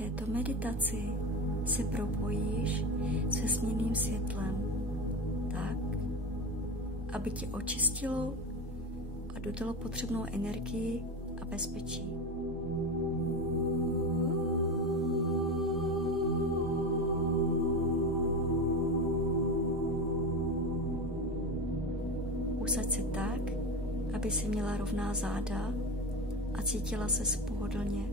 této meditaci se propojíš s vesmírným světlem tak, aby tě očistilo a dodalo potřebnou energii a bezpečí. Usaď se tak, aby si měla rovná záda a cítila se pohodlně.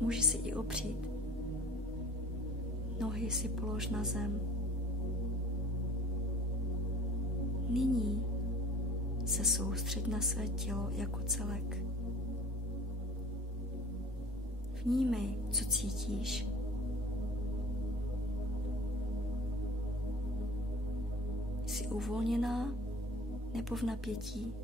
Můžeš si i opřít. Nohy si polož na zem. Nyní se soustřeď na své tělo jako celek. Vnímej, co cítíš. Jsi uvolněná nebo v napětí?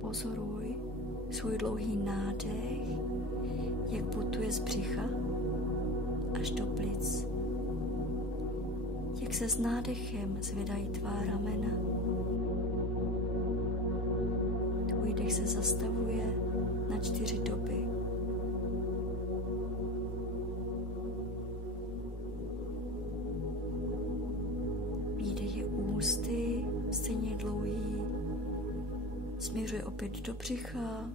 Pozoruj svůj dlouhý nádech, jak putuje z břicha až do plic. Jak se s nádechem zvedají tvá ramena. Tvůj dech se zastavuje na 4 doby. Výdech je ústy, stejně dlouhý. Směřuje opět do břicha,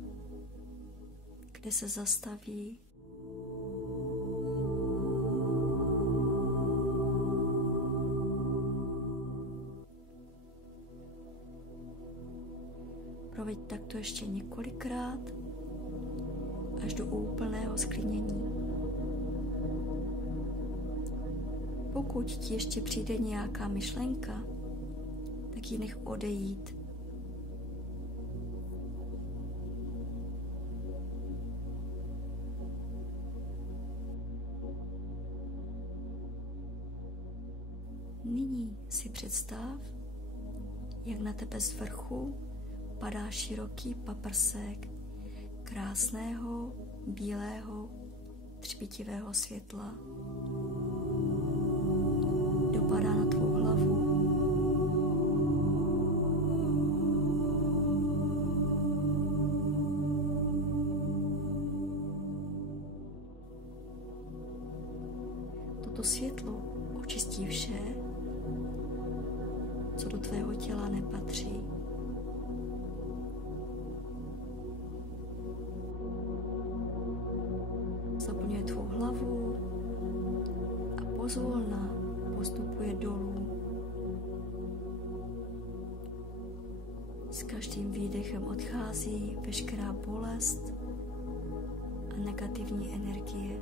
kde se zastaví. Proveď takto ještě několikrát, až do úplného zklidnění. Pokud ti ještě přijde nějaká myšlenka, tak ji nech odejít. Nyní si představ, jak na tebe z vrchu padá široký paprsek krásného, bílého, třpitivého světla. Dopadá na tvou hlavu. Toto světlo očistí vše, co do tvého těla nepatří. Zaplňuje tvou hlavu a pozvolna postupuje dolů. S každým výdechem odchází veškerá bolest a negativní energie.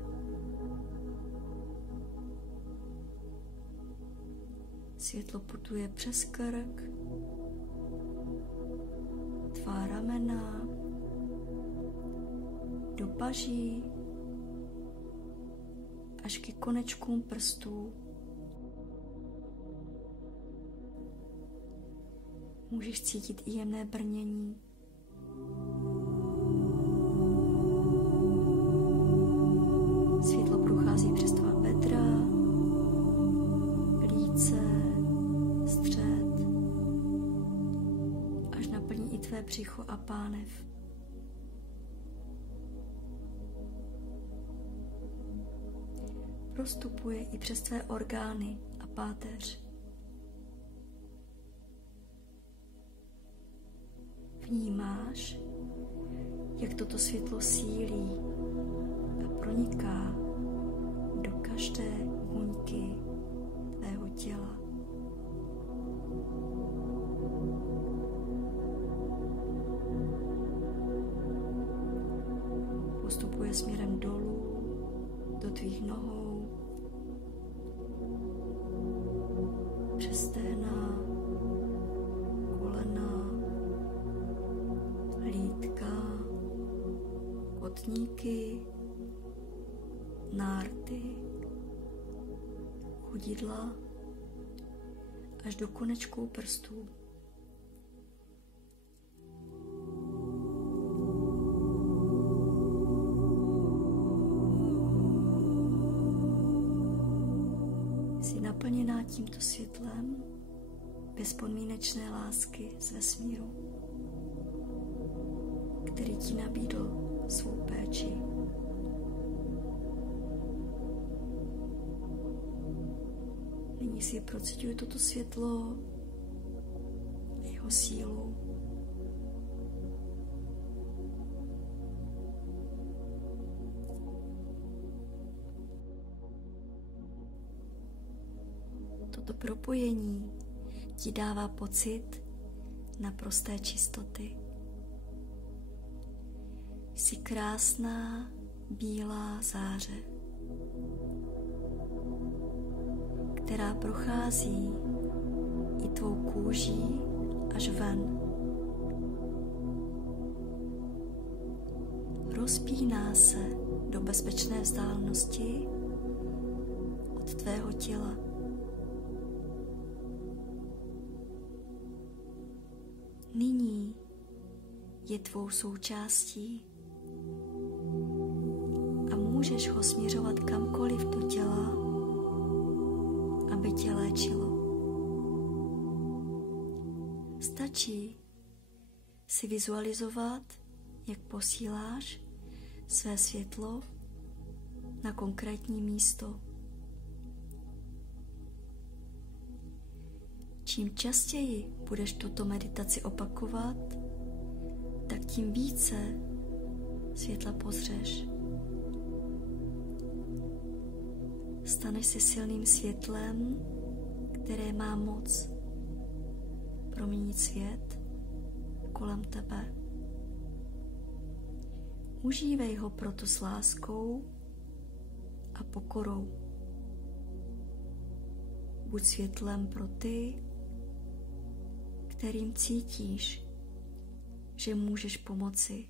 Světlo putuje přes krk, tvá ramena, do paží, až ke konečkům prstů. Můžeš cítit i jemné brnění. Světlo prochází přes tvá bedra, plíce, střed, až naplní i tvé břicho a pánev. Prostupuje i přes tvé orgány a páteř. Vnímáš, jak toto světlo sílí a proniká do každé buňky tvého těla. Postupuje směrem dolů do tvých nohou, přes stehna, kolena, lítka, kotníky, nárty, chodidla až do konečků prstů. naplněná tímto světlem bezpodmínečné lásky z vesmíru, který ti nabídl svou péči. Nyní si procituj toto světlo, jeho sílu. Toto propojení ti dává pocit naprosté čistoty. Jsi krásná bílá záře, která prochází i tvou kůží až ven. Rozpíná se do bezpečné vzdálenosti od tvého těla. Nyní je tvou součástí a můžeš ho směřovat kamkoliv do těla, aby tě léčilo. Stačí si vizualizovat, jak posíláš své světlo na konkrétní místo. Čím častěji budeš tuto meditaci opakovat, tak tím více světla pozřeš. Staneš se silným světlem, které má moc proměnit svět kolem tebe. Užívej ho proto s láskou a pokorou. Buď světlem pro ty, kterým cítíš, že můžeš pomoci.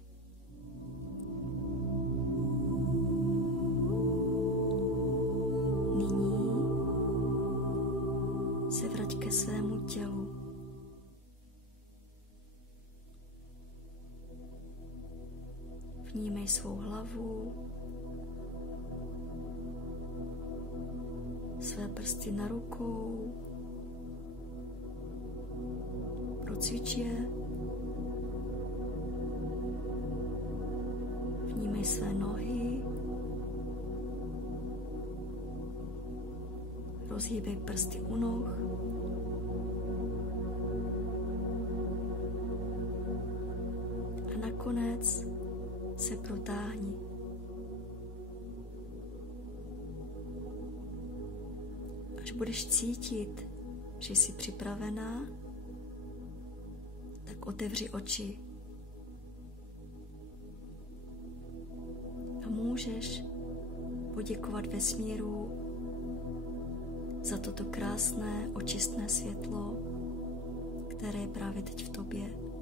Nyní se vrať ke svému tělu. Vnímej svou hlavu, své prsty na rukou, procvič je. Vnímej své nohy, rozhýbej prsty u noh, a nakonec se protáhni. Až budeš cítit, že jsi připravená, tak otevři oči a můžeš poděkovat vesmíru za toto krásné očistné světlo, které je právě teď v tobě.